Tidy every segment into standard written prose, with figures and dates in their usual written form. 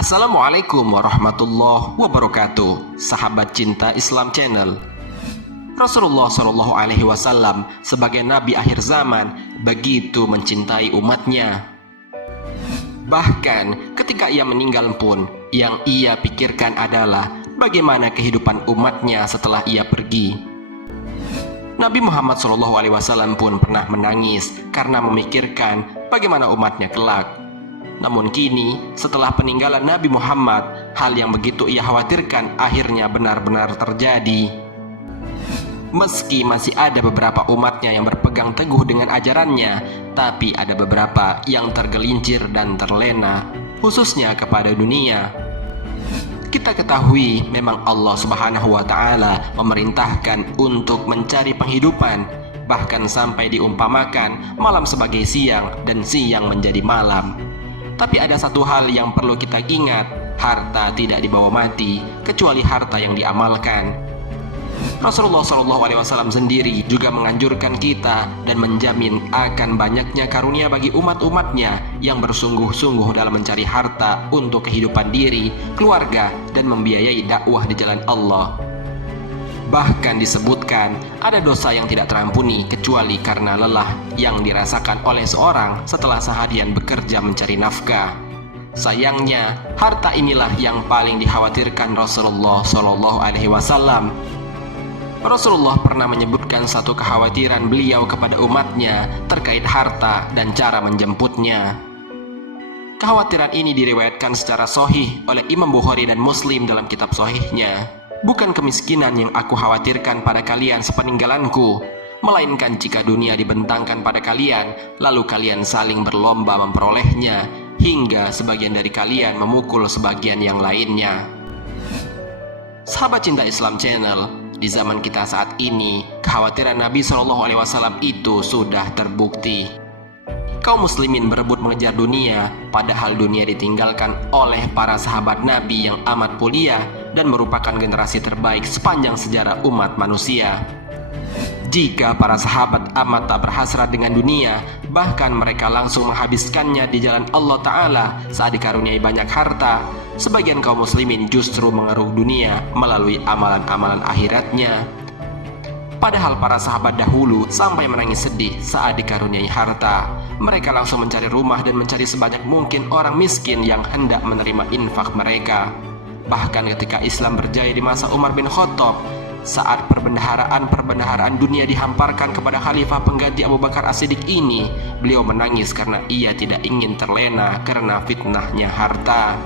Assalamualaikum warahmatullahi wabarakatuh, sahabat cinta Islam Channel. Rasulullah Shallallahu Alaihi Wasallam sebagai Nabi akhir zaman begitu mencintai umatnya. Bahkan ketika ia meninggal pun, yang ia pikirkan adalah bagaimana kehidupan umatnya setelah ia pergi. Nabi Muhammad Shallallahu Alaihi Wasallam pun pernah menangis karena memikirkan bagaimana umatnya kelak. Namun kini, setelah peninggalan Nabi Muhammad, hal yang begitu ia khawatirkan akhirnya benar-benar terjadi. Meski masih ada beberapa umatnya yang berpegang teguh dengan ajarannya, tapi ada beberapa yang tergelincir dan terlena, khususnya kepada dunia. Kita ketahui memang Allah Subhanahu wa Ta'ala memerintahkan untuk mencari penghidupan, bahkan sampai diumpamakan malam sebagai siang dan siang menjadi malam. Tapi ada satu hal yang perlu kita ingat, harta tidak dibawa mati, kecuali harta yang diamalkan. Rasulullah SAW sendiri juga menganjurkan kita dan menjamin akan banyaknya karunia bagi umat-umatnya yang bersungguh-sungguh dalam mencari harta untuk kehidupan diri, keluarga, dan membiayai dakwah di jalan Allah. Bahkan disebutkan ada dosa yang tidak terampuni kecuali karena lelah yang dirasakan oleh seorang setelah seharian bekerja mencari nafkah. Sayangnya, harta inilah yang paling dikhawatirkan Rasulullah Shallallahu Alaihi Wasallam. Rasulullah pernah menyebutkan satu kekhawatiran beliau kepada umatnya terkait harta dan cara menjemputnya. Kekhawatiran ini diriwayatkan secara sahih oleh Imam Bukhari dan Muslim dalam kitab sahihnya. Bukan kemiskinan yang aku khawatirkan pada kalian sepeninggalanku, melainkan jika dunia dibentangkan pada kalian, lalu kalian saling berlomba memperolehnya, hingga sebagian dari kalian memukul sebagian yang lainnya. Sahabat cinta Islam Channel, di zaman kita saat ini, kekhawatiran Nabi SAW itu sudah terbukti. Kaum muslimin berebut mengejar dunia, padahal dunia ditinggalkan oleh para sahabat Nabi yang amat mulia dan merupakan generasi terbaik sepanjang sejarah umat manusia. Jika para sahabat amat tak berhasrat dengan dunia, bahkan mereka langsung menghabiskannya di jalan Allah Ta'ala saat dikaruniai banyak harta, sebagian kaum muslimin justru mengeruk dunia melalui amalan-amalan akhiratnya. Padahal para sahabat dahulu sampai menangis sedih saat dikaruniai harta. Mereka langsung mencari rumah dan mencari sebanyak mungkin orang miskin yang hendak menerima infak mereka. Bahkan ketika Islam berjaya di masa Umar bin Khattab, saat perbendaharaan dunia dihamparkan kepada khalifah pengganti Abu Bakar As-Siddiq ini, beliau menangis karena ia tidak ingin terlena karena fitnahnya harta.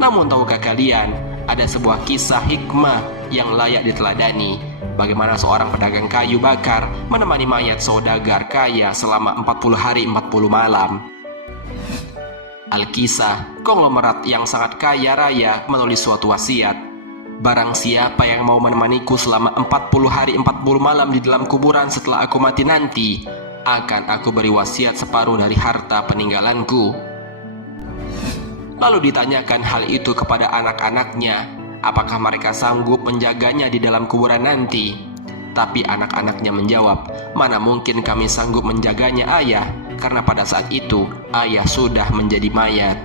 Namun tahukah kalian, ada sebuah kisah hikmah yang layak diteladani. Bagaimana seorang pedagang kayu bakar menemani mayat saudagar kaya selama 40 hari 40 malam. Al-Kisah, konglomerat yang sangat kaya raya menulis suatu wasiat. Barang siapa yang mau menemaniku selama 40 hari 40 malam di dalam kuburan setelah aku mati nanti, akan aku beri wasiat separuh dari harta peninggalanku. Lalu ditanyakan hal itu kepada anak-anaknya, apakah mereka sanggup menjaganya di dalam kuburan nanti? Tapi anak-anaknya menjawab, mana mungkin kami sanggup menjaganya ayah, karena pada saat itu ayah sudah menjadi mayat.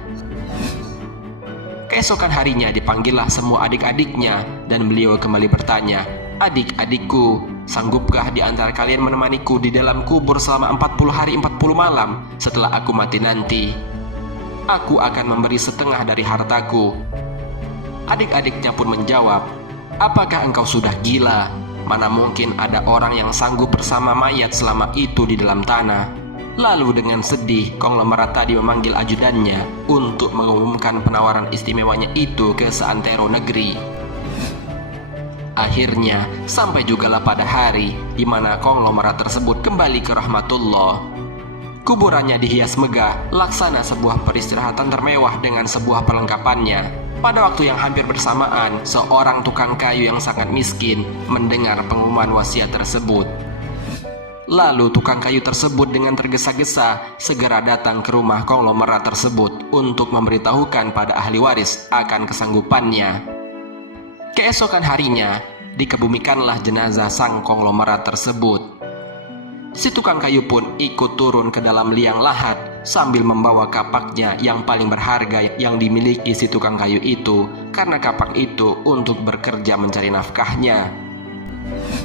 Keesokan harinya dipanggillah semua adik-adiknya dan beliau kembali bertanya, adik-adikku, sanggupkah di antara kalian menemaniku di dalam kubur selama 40 hari 40 malam setelah aku mati nanti? Aku akan memberi setengah dari hartaku. Adik-adiknya pun menjawab, apakah engkau sudah gila? Mana mungkin ada orang yang sanggup bersama mayat selama itu di dalam tanah. Lalu dengan sedih, konglomerat tadi memanggil ajudannya untuk mengumumkan penawaran istimewanya itu ke seantero negeri. Akhirnya, sampai jugalah pada hari di mana konglomerat tersebut kembali ke rahmatullah. Kuburannya dihias megah, laksana sebuah peristirahatan termewah dengan sebuah perlengkapannya. Pada waktu yang hampir bersamaan, seorang tukang kayu yang sangat miskin mendengar pengumuman wasiat tersebut. Lalu tukang kayu tersebut dengan tergesa-gesa segera datang ke rumah konglomerat tersebut untuk memberitahukan pada ahli waris akan kesanggupannya. Keesokan harinya, dikebumikanlah jenazah sang konglomerat tersebut. Si tukang kayu pun ikut turun ke dalam liang lahat sambil membawa kapaknya yang paling berharga yang dimiliki si tukang kayu itu, karena kapak itu untuk bekerja mencari nafkahnya.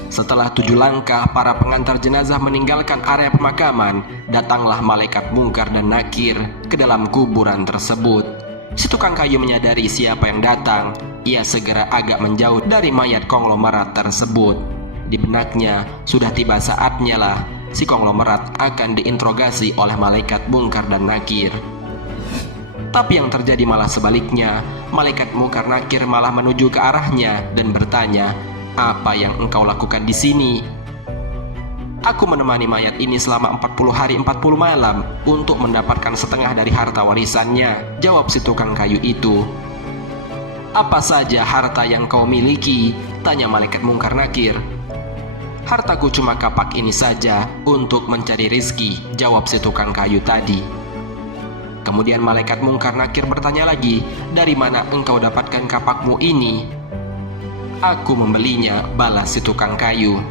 Setelah 7 langkah para pengantar jenazah meninggalkan area pemakaman, datanglah malaikat Mungkar dan Nakir ke dalam kuburan tersebut. Si tukang kayu menyadari siapa yang datang. Ia segera agak menjauh dari mayat konglomerat tersebut. Di benaknya, sudah tiba saatnya lah si konglomerat akan diinterogasi oleh malaikat Mungkar dan Nakir. Tapi yang terjadi malah sebaliknya. Malaikat Mungkar Nakir malah menuju ke arahnya dan bertanya, "Apa yang engkau lakukan di sini?" "Aku menemani mayat ini selama 40 hari 40 malam untuk mendapatkan setengah dari harta warisannya," jawab si tukang kayu itu. "Apa saja harta yang kau miliki?" tanya malaikat Mungkar Nakir. "Hartaku cuma kapak ini saja untuk mencari rizki," jawab si tukang kayu tadi. Kemudian malaikat Mungkar Nakir bertanya lagi, "Dari mana engkau dapatkan kapakmu ini?" "Aku membelinya," balas si tukang kayu.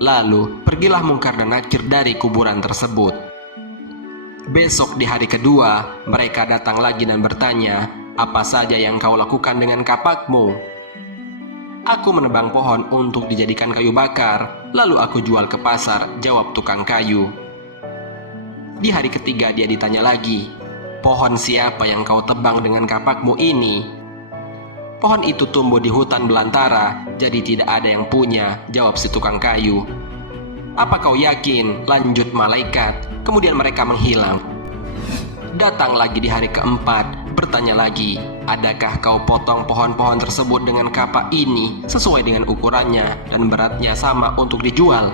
Lalu pergilah Mungkar dan Nakir dari kuburan tersebut. Besok di hari kedua, mereka datang lagi dan bertanya, "Apa saja yang kau lakukan dengan kapakmu?" "Aku menebang pohon untuk dijadikan kayu bakar, lalu aku jual ke pasar," jawab tukang kayu. Di hari ketiga dia ditanya lagi, "Pohon siapa yang kau tebang dengan kapakmu ini?" "Pohon itu tumbuh di hutan belantara, jadi tidak ada yang punya," jawab si tukang kayu. "Apa kau yakin?" lanjut malaikat. Kemudian mereka menghilang. Datang lagi di hari keempat, bertanya lagi, "Adakah kau potong pohon-pohon tersebut dengan kapak ini sesuai dengan ukurannya dan beratnya sama untuk dijual?"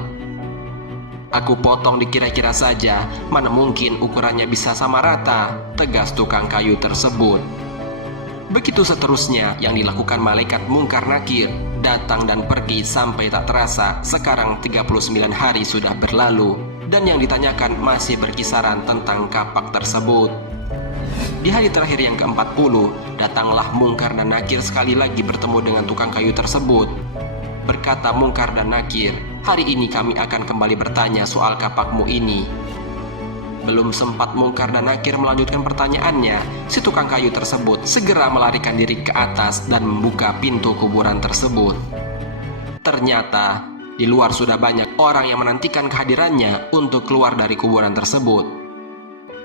"Aku potong dikira-kira saja, mana mungkin ukurannya bisa sama rata," tegas tukang kayu tersebut. Begitu seterusnya yang dilakukan malaikat Mungkar Nakir, datang dan pergi sampai tak terasa sekarang 39 hari sudah berlalu, dan yang ditanyakan masih berkisaran tentang kapak tersebut. Di hari terakhir yang ke-40, datanglah Mungkar dan Nakir sekali lagi bertemu dengan tukang kayu tersebut. Berkata Mungkar dan Nakir, "Hari ini kami akan kembali bertanya soal kapakmu ini." Belum sempat Mungkar dan Nakir melanjutkan pertanyaannya, si tukang kayu tersebut segera melarikan diri ke atas dan membuka pintu kuburan tersebut. Ternyata di luar sudah banyak orang yang menantikan kehadirannya untuk keluar dari kuburan tersebut.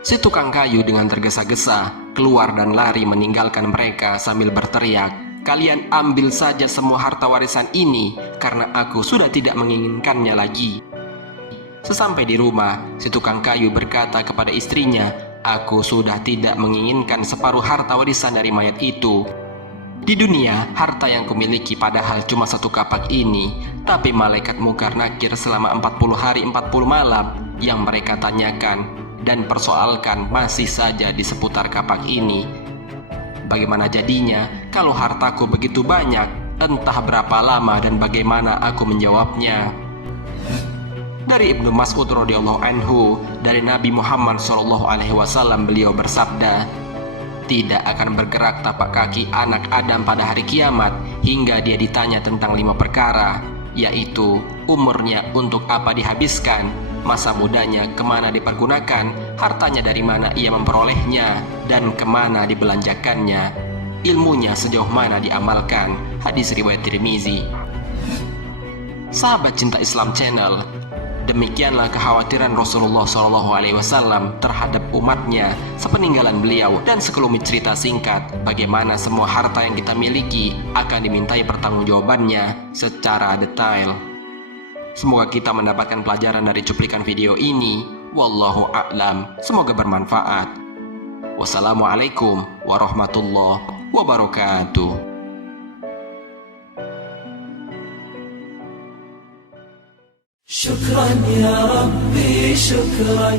Si tukang kayu dengan tergesa-gesa keluar dan lari meninggalkan mereka sambil berteriak, "Kalian ambil saja semua harta warisan ini karena aku sudah tidak menginginkannya lagi." Sesampai di rumah, si tukang kayu berkata kepada istrinya, "Aku sudah tidak menginginkan separuh harta warisan dari mayat itu. Di dunia, harta yang kumiliki padahal cuma 1 kapak ini, tapi malaikat Mungkar Nakir selama 40 hari 40 malam yang mereka tanyakan dan persoalkan masih saja di seputar kapak ini. Bagaimana jadinya kalau hartaku begitu banyak? Entah berapa lama dan bagaimana aku menjawabnya." Dari Ibnu Mas'ud radhiyallahu anhu, dari Nabi Muhammad SAW, beliau bersabda, "Tidak akan bergerak tapak kaki anak Adam pada hari kiamat hingga dia ditanya tentang 5 perkara, yaitu umurnya untuk apa dihabiskan, masa mudanya kemana dipergunakan, hartanya dari mana ia memperolehnya, dan kemana dibelanjakannya, ilmunya sejauh mana diamalkan." Hadis riwayat Tirmizi. Sahabat Cinta Islam Channel, demikianlah kekhawatiran Rasulullah SAW terhadap umatnya sepeninggalan beliau, dan sekelumit cerita singkat bagaimana semua harta yang kita miliki akan dimintai pertanggungjawabannya secara detail. Semoga kita mendapatkan pelajaran dari cuplikan video ini. Wallahu a'lam. Semoga bermanfaat. Wassalamualaikum warahmatullahi wabarakatuh. شكرا يا ربي شكرا